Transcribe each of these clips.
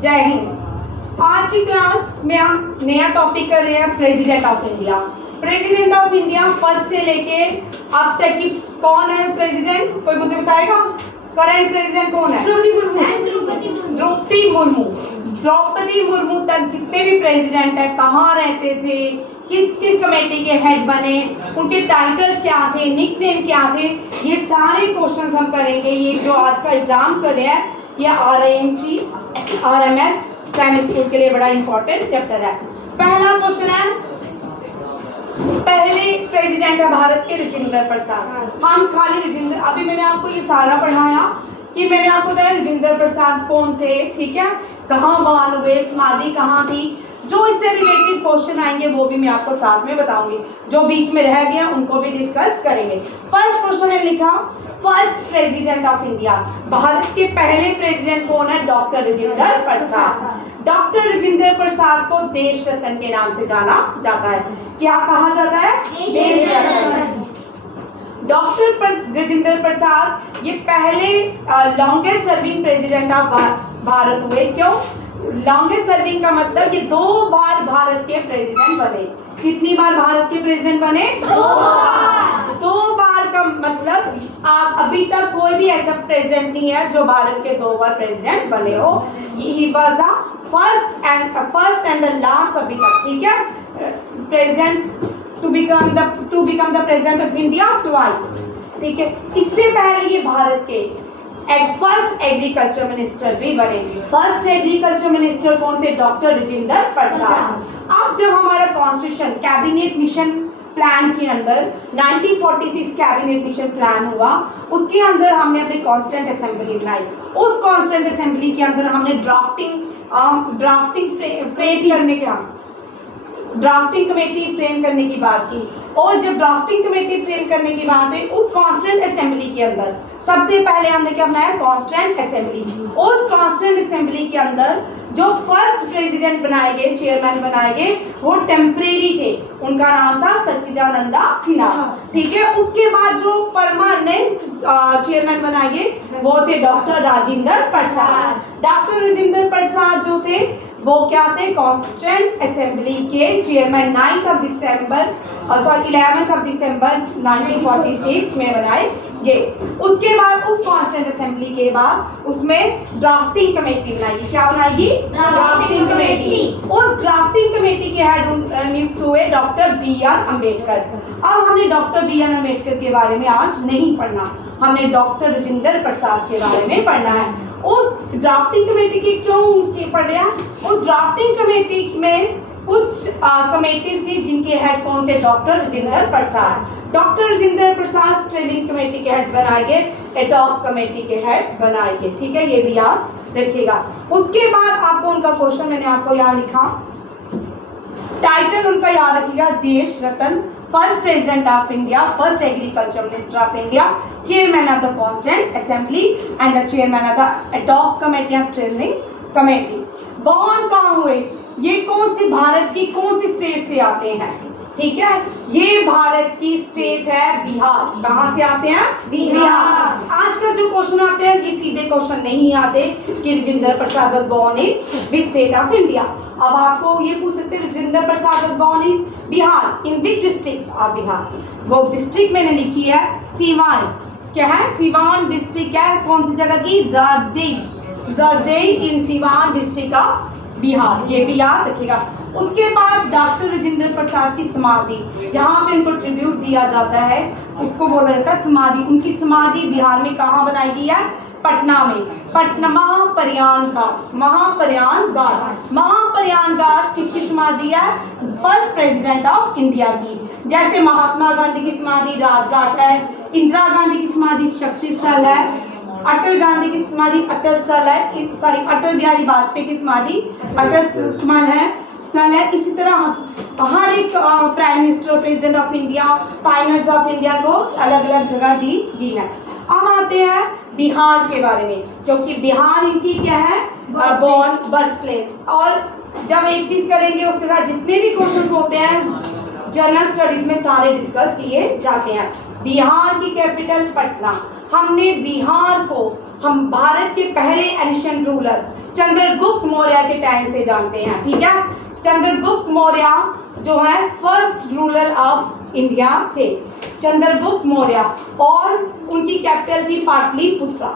जय हिंद। आज की क्लास में हम नया टॉपिक कर रहे हैं president of India. President of India first से लेके अब तक की कौन है प्रेसिडेंट, कोई मुझे बताएगा? करंट प्रेसिडेंट कौन है? द्रौपदी मुर्मू। द्रौपदी मुर्मू तक जितने भी प्रेसिडेंट है कहाँ रहते थे, किस किस कमेटी के हेड बने, उनके टाइटल्स क्या थे, निकनेम क्या थे, ये सारे क्वेश्चंस हम करेंगे। ये जो आज का एग्जाम कर रहे हैं ये RIMC RMS सैनिक स्कूल के लिए बड़ा इंपॉर्टेंट चैप्टर है। पहला क्वेश्चन है, पहले प्रेसिडेंट है भारत के राजेंद्र प्रसाद। हम खाली राजेंद्र, अभी मैंने आपको ये सारा पढ़ाया कि मैंने आपको बताया राजेंद्र प्रसाद कौन थे, ठीक है, कहाँ बहाल हुए, समाधि कहाँ थी, जो इससे रिलेटेड क्वेश्चन आएंगे वो भी मैं आपको साथ में बताऊंगी। जो बीच में रह गया उनको भी डिस्कस करेंगे। फर्स्ट क्वेश्चन है लिखा, first president of India, Bharat के पहले प्रेसिडेंट कौन है? डॉक्टर राजेंद्र प्रसाद। डॉक्टर राजेंद्र प्रसाद को देश रत्न के नाम से जाना जाता है। क्या कहा जाता है? देश रत्न। डॉक्टर राजेंद्र प्रसाद ये पहले longest serving president of Bharat हुए। क्यों लॉन्गेस्ट सर्विंग का मतलब ये 2 बार भारत के प्रेसिडेंट बने। कितनी बार भारत के प्रेसिडेंट बने? 2 बार का मतलब आप अभी तक कोई भी ऐसा प्रेसिडेंट नहीं है जो भारत के 2 बार प्रेसिडेंट बने हो। He was the first and the last अभी तक, ठीक है, president to become the president of India twice, ठीक है। इससे पहले ये भारत के फर्स्ट एग्रीकल्चर मिनिस्टर भी बने। फर्स्ट एग्रीकल्चर मिनिस्टर कौन थे? डॉक्टर राजेंद्र प्रसाद। अब जब हमारा कॉन्स्टिट्यूशन कैबिनेट मिशन प्लान के अंदर 1946 कैबिनेट मिशन प्लान हुआ, उसके अंदर हमने अपनी कॉन्स्टिट्यूंट असेंबली बनाई। उस कॉन्स्टिट्यूंट असेंबली के अंदर हमने ड्राफ्टिंग कमेटी फ्रेम करने की बात की। और जब ड्राफ्टिंग कमेटी फ्रेम करने की बात हुई उस कॉन्स्टिट्यूंट असेंबली के अंदर सबसे पहले हमने क्या बनाया? Constituent assembly. उस कॉन्स्टिट्यूंट असेंबली के अंदर जो फर्स्ट प्रेसिडेंट बनाए गए, चेयरमैन बनाए गए, वो टेम्परेरी थे। उनका नाम था सच्चिदानंद सिन्हा, ठीक है। उसके बाद जो परमानेंट चेयरमैन बनाए गए वो थे डॉक्टर राजेंद्र प्रसाद। डॉक्टर राजेंद्र प्रसाद जो थे वो क्या थे? कॉन्स्टिट्यूंट असेंबली के चेयरमैन 11 दिसंबर 1946 में बनाए गए। उसके बाद उस कॉन्स्टिट्यूंट असेंबली के बाद उसमें ड्राफ्टिंग कमेटी बनाई। क्या बनाएगी? Drafting committee. उस ड्राफ्टिंग कमेटी के हेड नियुक्त हुए डॉक्टर BR अम्बेडकर। अब हमने डॉक्टर BR अम्बेडकर के बारे में आज नहीं पढ़ना, हमने डॉक्टर राजेंद्र प्रसाद के बारे में पढ़ना है। उस ड्राफ्टिंग कमेटी की क्यों उनके पढ़ रहे हैं? उस ड्राफ्टिंग कमेटी में कुछ कमेटीज थी जिनके हेड कौन थे? Doctor Rajendra Prasad. Doctor Rajendra Prasad steering committee के हेड बनाए गए, एडॉक कमेटी के हेड बनाए गए, ठीक है, ये भी याद रखिएगा। उसके बाद आपको उनका क्वेश्चन मैंने आपको यहाँ लिखा, टाइटल उनका याद रखिएगा, देश रत्न, first president of India, first agriculture minister of India, chairman of the constituent assembly and the chairman of the ad hoc committee and steering committee. Born कहाँ हुए? ये कौन सी भारत की कौन सी स्टेट से आते हैं? ठीक है, ये भारत की स्टेट है बिहार। कहाँ से आते हैं? बिहार। आजकल जो क्वेश्चन आते हैं ये सीधे क्वेश्चन नहीं आते कि Rajendra Prasad was born in which state of India. अब आपको ये पूछ सकते हैं Rajendra Prasad was born in Bihar, in which district of Bihar? वो डिस्ट्रिक्ट मैंने लिखी है सीवान। क्या है? सीवान डिस्ट्रिक्ट है। कौन सी जगह की? जरदेई इन सीवान डिस्ट्रिक्ट ऑफ बिहार, ये भी याद रखिएगा। उसके बाद डॉक्टर राजेंद्र प्रसाद की समाधि, जहाँ पे उनको ट्रिब्यूट दिया जाता है उसको बोला जाता है समाधि। उनकी समाधि बिहार में कहाँ बनाई गई है? पटना में। पटना महापरियान घाट किसकी समाधि है? फर्स्ट प्रेसिडेंट ऑफ इंडिया की। जैसे महात्मा गांधी की समाधि राजघाट है, इंदिरा गांधी की समाधि शक्ति स्थल है, अटल गांधी की समाधि अटल स्थल है, अटल बिहारी वाजपेयी की समाधि अटल स्थल है। इसी तरह हर एक prime minister, president of India, pilots of India को अलग अलग जगह दी गई है। अब आते हैं बिहार के बारे में, क्योंकि बिहार इनकी क्या है? Born birth place. और जब एक चीज करेंगे उसके साथ जितने भी क्वेश्चन होते हैं जनरल स्टडीज में सारे डिस्कस किए जाते हैं। बिहार की कैपिटल पटना। हमने बिहार को हम भारत के पहले एंशिएंट रूलर चंद्रगुप्त मौर्य के टाइम से जानते हैं, ठीक है। चंद्रगुप्त मौर्य जो है फर्स्ट रूलर ऑफ इंडिया थे, चंद्रगुप्त मौर्य, और उनकी कैपिटल थी पाटलिपुत्रा,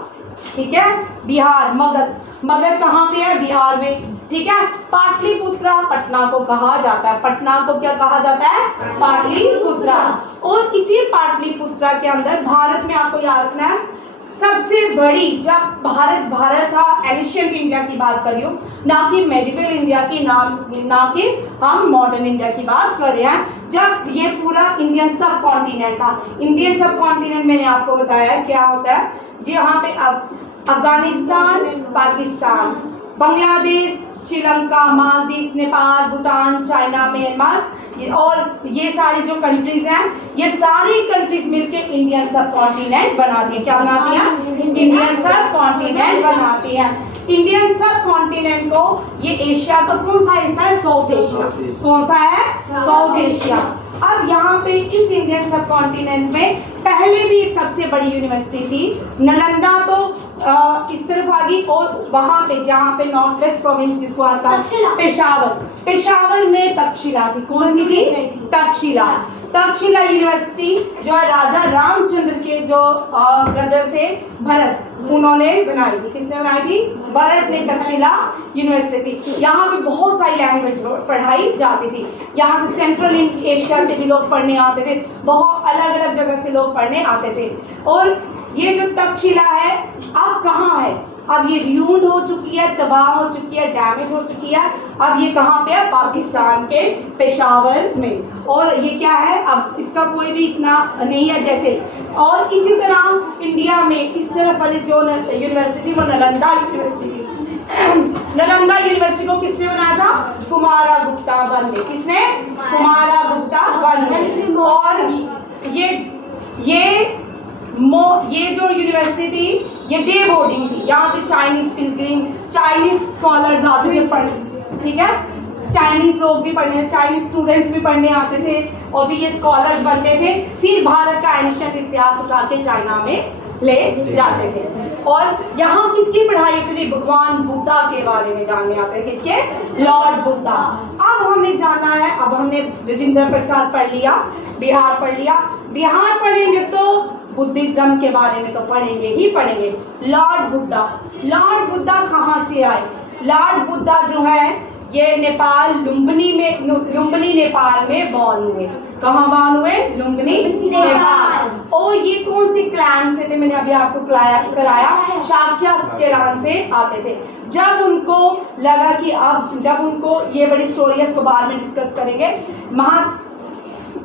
ठीक है। बिहार, मगध, मगध कहाँ पे है? बिहार में, ठीक है। पाटलिपुत्रा पटना को कहा जाता है, पटना को क्या कहा जाता है? पाटलिपुत्रा। और इसी पाटलिपुत्रा के अंदर भारत में आपको याद रखना है सबसे बड़ी, जब भारत था एंशिएंट इंडिया की बात कर रही हूँ, ना कि मेडिवल इंडिया की, ना कि हम मॉडर्न इंडिया की बात कर रहे हैं। जब ये पूरा इंडियन सब कॉन्टिनेंट था, इंडियन सब कॉन्टिनेंट मैंने आपको बताया क्या होता है जी, यहाँ पे अफगानिस्तान, पाकिस्तान, बांग्लादेश, श्रीलंका, मालदीव, नेपाल, भूटान, चाइना, म्यांमार, और ये सारी जो कंट्रीज हैं, ये सारी कंट्रीज मिलके इंडियन सब कॉन्टिनेंट बनाती हैं। क्या बनाती हैं? इंडियन सब कॉन्टिनेंट बनाती हैं। इंडियन सब कॉन्टिनेंट को ये एशिया का कौन सा हिस्सा है? South Asia. कौन सा है? South Asia. अब यहाँ पे इस इंडियन सब कॉन्टिनेंट में पहले भी एक सबसे बड़ी यूनिवर्सिटी थी, नालंदा तो इस तरफ आ गई, और वहाँ पे जहाँ पे नॉर्थ वेस्ट प्रोविंस जिसको आता है पेशावर, पेशावर में तक्षशिला थी। कौन सी थी? तक्षशिला। तक्षशिला यूनिवर्सिटी जो है राजा रामचंद्र के जो ब्रदर थे भरत, उन्होंने बनाई थी। किसने बनाई थी? भरत ने तक्षशिला यूनिवर्सिटी थी। यहाँ पे बहुत सारी लैंग्वेज पढ़ाई जाती थी। यहाँ से सेंट्रल एशिया से भी लोग पढ़ने आते थे, बहुत अलग अलग जगह से लोग पढ़ने आते थे। और ये जो तक्षशिला है अब कहाँ है? अब ये र्यूंड हो चुकी है, तबाह हो चुकी है, डैमेज हो चुकी है। अब ये कहाँ पे है? पाकिस्तान के पेशावर में। और ये क्या है, अब इसका कोई भी इतना नहीं है जैसे। और इसी तरह इंडिया में इस तरफ वाली जो यूनिवर्सिटी थी वो नालंदा यूनिवर्सिटी थी। नालंदा यूनिवर्सिटी को किसने बनाया था? कुमारगुप्ता वन ने। किसने? कुमारगुप्ता वन ने। और ये जो यूनिवर्सिटी थी ये डे बोर्डिंग थी। यहाँ से चाइनीज पिलग्रिम, चाइनीज स्कॉलर्स आते थे पढ़ने, ठीक है। चाइनीज लोग भी पढ़ने, चाइनीज स्टूडेंट्स भी पढ़ने आते थे, और फिर ये स्कॉलर्स बनते थे, फिर भारत का एंशिएंट इतिहास उठा के चाइना में ले जाते थे। और यहाँ किसकी पढ़ाई के लिए? भगवान बुद्धा के बारे में जानने आते हैं। किसके? लॉर्ड बुद्धा। अब हमें जानना है, अब हमने राजेंद्र प्रसाद पढ़ लिया, बिहार पढ़ लिया, बिहार पढ़ेंगे तो बुद्धिज्म के बारे में तो पढ़ेंगे ही पढ़ेंगे। लॉर्ड बुद्धा, लॉर्ड बुद्धा कहाँ से आए? लॉर्ड बुद्धा जो है ये नेपाल लुम्बिनी नेपाल में बॉर्न हुए। कहाँ बॉर्न हुए? लुम्बिनी नेपाल। और ये कौन सी क्लैन से थे? मैंने अभी आपको कराया, शाक्य क्लैन से आते थे। जब उनको लगा कि अब जब उनको ये बड़ी स्टोरी है, इसको बाद में डिस्कस करेंगे।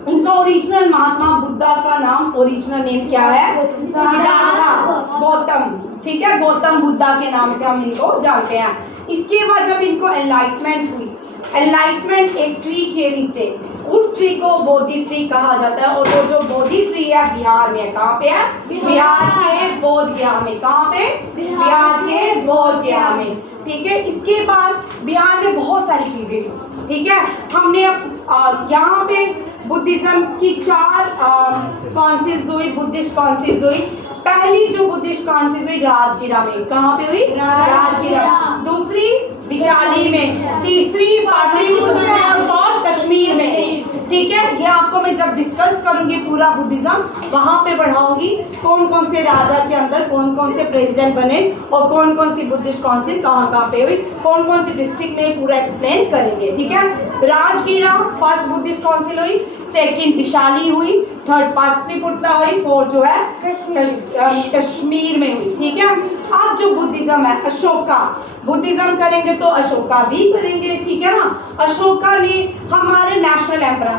इनका ओरिजिनल महात्मा बुद्धा का नाम, ओरिजिनल नेम क्या है? सिद्धार्थ गौतम, ठीक है। गौतम बुद्धा के नाम से हम इनको जानते हैं। इसके बाद जब इनको एनलाइटमेंट हुई, एनलाइटमेंट एक ट्री के नीचे, उस ट्री को बोधि ट्री कहा जाता है। और वो जो बोधि ट्री है बिहार में, कहाँ पे है? बिहार के बोध गया में। कहाँ पे? बिहार के बोध गया में, ठीक है। इसके बाद बिहार में बहुत सारी चीजें थी, ठीक है। हमने यहाँ पे बुद्धिज्म की 4 काउंसिल्स हुई, बुद्धिस्ट काउंसिल्स हुई। पहली जो बुद्धिस्ट काउंसिल हुई राजगीरा में। कहाँ पे हुई? राजगीरा। दूसरी विशाली में, तीसरी पाटलिपुत्र में और कश्मीर में, ठीक है। ये आपको मैं जब डिस्कस करूंगी पूरा बुद्धिज्म, वहां पे बढ़ाऊंगी कौन कौन से राजा के अंदर कौन कौन से प्रेसिडेंट बने, और कौन कौन सी बुद्धिस्ट काउंसिल कहाँ कहाँ पे हुई, कौन कौन सी डिस्ट्रिक्ट में पूरा एक्सप्लेन करेंगे, ठीक है। राजगीरा फर्स्ट बुद्धिस्ट काउंसिल हुई, सेकंड विशाली हुई, थर्ड पाटलिपुत्र हुई, फोर्थ जो है कश्मीर में हुई, ठीक है। अब जो बुद्धिज्म है, अशोका, बुद्धिज्म करेंगे तो अशोका भी करेंगे, ठीक है ना। अशोका ने हमारे नेशनल एम्परर,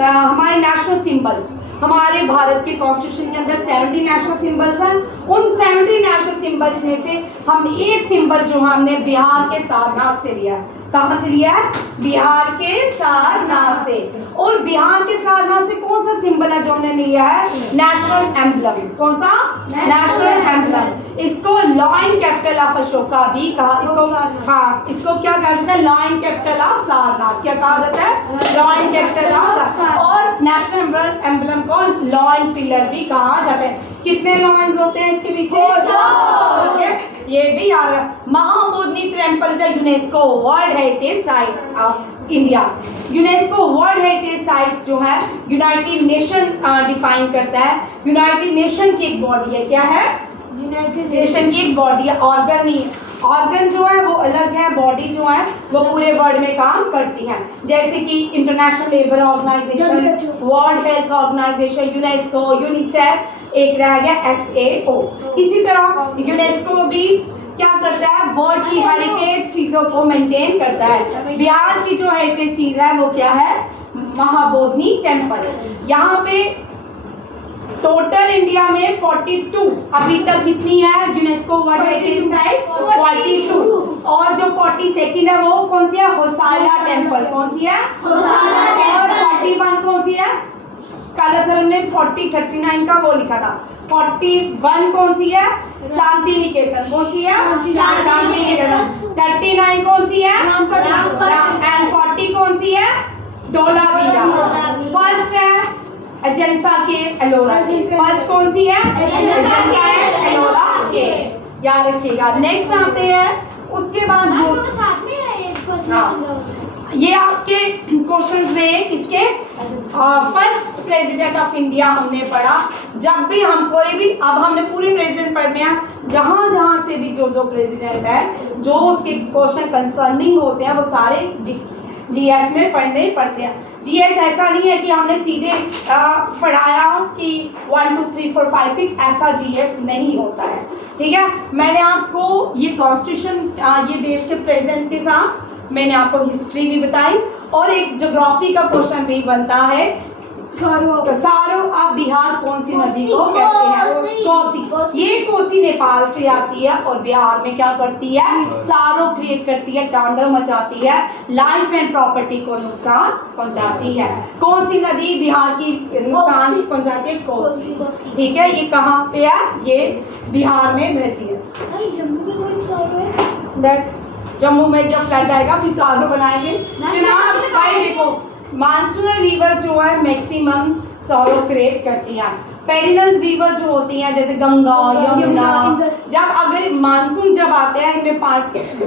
हमारे नेशनल सिंबल्स, हमारे भारत के कॉन्स्टिट्यूशन के अंदर 70 नेशनल सिंबल्स हैं। उन 70 नेशनल सिंबल्स में से हम एक सिंबल जो हमने बिहार के सारनाथ से लिया है। कहाँ से लिया है? बिहार के सारनाथ से। और बिहार के सारनाथ से कौन सा सिंबल है जो हमने लिया है? National emblem. कौन सा? National emblem. इसको लॉइन कैपिटल ऑफ अशोका भी कहा, इसको हाँ, इसको क्या कहा जाता है? Lion capital of Sarnath. क्या कहा जाता है? Lion capital of. और नेशनल एम्बलम को लॉइन पिलर भी कहा जाता है। कितने लॉइंस होते हैं इसके पीछे? ये भी याद रख। Mahabodhi temple the UNESCO world heritage site of India. UNESCO world heritage sites जो है यूनाइटेड नेशन डिफाइन करता है। यूनाइटेड नेशन की एक बॉडी है। क्या है? यूनाइटेड नेशन की एक बॉडी है, ऑर्गन नहीं। ऑर्गन जो है वो अलग है, बॉडी जो है वो पूरे वर्ल्ड में काम करती है। जैसे कि international labour organisation, world health organisation, UNESCO, UNICEF, एक रह गया FAO। इसी तरह यूनेस्को भी क्या करता है? वर्ल्ड की हेरिटेज चीजों को मेंटेन करता है। बिहार की जो हेरिटेज चीज है वो क्या है? महाबोधि टेम्पल। यहाँ पे टोटल इंडिया में 42 अभी तक कितनी है यूनेस्को वर्ल्ड हेरिटेज साइट? 42। और जो 42nd है वो कौन सी है? होसाला टेम्पल। कौन सी है? होसाला टेम्पल। 41 कौन सी है? कल हमने 39 का वो लिखा था। 41 कौन सी है? शांति निकेतन। कौन सी है? शांति निकेतन। 39 कौन सी है? एंड 40 कौन सी है? धोलावीरा। फर्स्ट है अजंता के एलोरा के। फर्स्ट कौन सी है? अजंता के एलोरा के। याद रखिएगा। नेक्स्ट आते हैं उसके बाद साथ में है ये आपके क्वेश्चन रहे इसके। फर्स्ट प्रेसिडेंट ऑफ इंडिया हमने पढ़ा। जब भी हम कोई भी, अब हमने पूरे प्रेसिडेंट पढ़ने हैं, जहां जहां से भी जो प्रेसिडेंट है, जो उसके क्वेश्चन कंसर्निंग होते हैं वो सारे जीएस में पढ़ने ही पड़ते हैं। जीएस ऐसा नहीं है कि हमने सीधे पढ़ाया कि 1 2 3 4 5 6, ऐसा जीएस नहीं होता है। ठीक है, मैंने आपको ये कॉन्स्टिट्यूशन, ये देश के प्रेसिडेंट के साथ मैंने आपको हिस्ट्री भी बताई और एक ज्योग्राफी का क्वेश्चन भी बनता है। सारो ऑफ बिहार कौन सी नदी को कहते हैं? कोसी। ये कोसी नेपाल से आती है और बिहार में क्या करती है? सारो क्रिएट करती है, तांडव मचाती है, लाइफ एंड प्रॉपर्टी को नुकसान पहुंचाती है। कौन सी नदी बिहार की नुकसान पहुंचाती है? कोसी। ठीक है, ये कहाँ पे है? ये बिहार में बहती है। जम्मू में जब फ्लड आएगा फिर सारो बनाएंगे। चुनाव भाई देखो, मानसून रिवर्स जो है मैक्सिमम सौरो क्रिएट करती है। पेरिनल रिवर जो होती हैं जैसे गंगा, यमुना, जब अगर मानसून जब आते हैं इनमें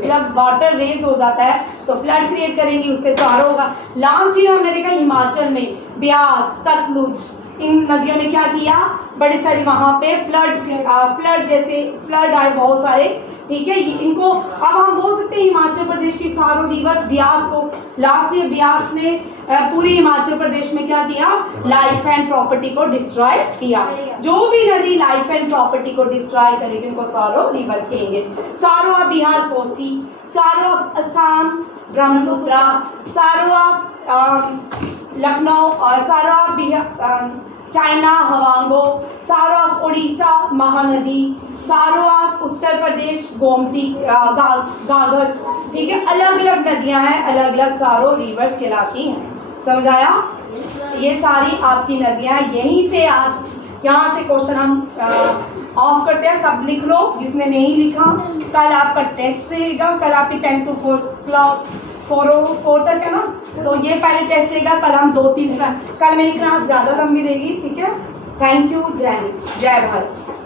जब वाटर रेज हो जाता है तो फ्लड क्रिएट करेंगी, उससे सौरो होगा। लास्ट ईयर हमने देखा हिमाचल में ब्यास, सतलुज, इन नदियों ने क्या किया? बड़े सारी वहाँ पे फ्लड जैसे फ्लड आए बहुत सारे। ठीक है, इनको अब हम बोल सकते हैं हिमाचल प्रदेश की सारो रिवर ब्यास को, लास्ट ईयर ब्यास ने पूरी हिमाचल प्रदेश में क्या किया? लाइफ एंड प्रॉपर्टी को डिस्ट्रॉय किया। जो भी नदी लाइफ एंड प्रॉपर्टी को डिस्ट्रॉय करेगी उनको सारो रिवर्स कहेंगे। सारो ऑफ बिहार कोसी, सारो ऑफ असम ब्रह्मपुत्रा, सारो ऑफ लखनऊ, और सारो ऑफ चाइना हवांगो, सारो ऑफ उड़ीसा महानदी, सारो ऑफ उत्तर प्रदेश गोमती गागर। ठीक है, अलग अलग नदियां हैं, अलग अलग सारो रिवर्स कहलाती हैं। समझ आया? ये सारी आपकी नदियां हैं। यहीं से आज यहाँ से क्वेश्चन हम ऑफ करते हैं। सब लिख लो जिसने नहीं लिखा। कल आपका टेस्ट रहेगा, कल आपकी 10 to 4 तक है ना, तो ये पहले टेस्ट रहेगा। कल हम 2-3 कल मेरी क्लास ज़्यादा लंबी रहेगी। ठीक है, थैंक यू। जय हिंद, जय भारत।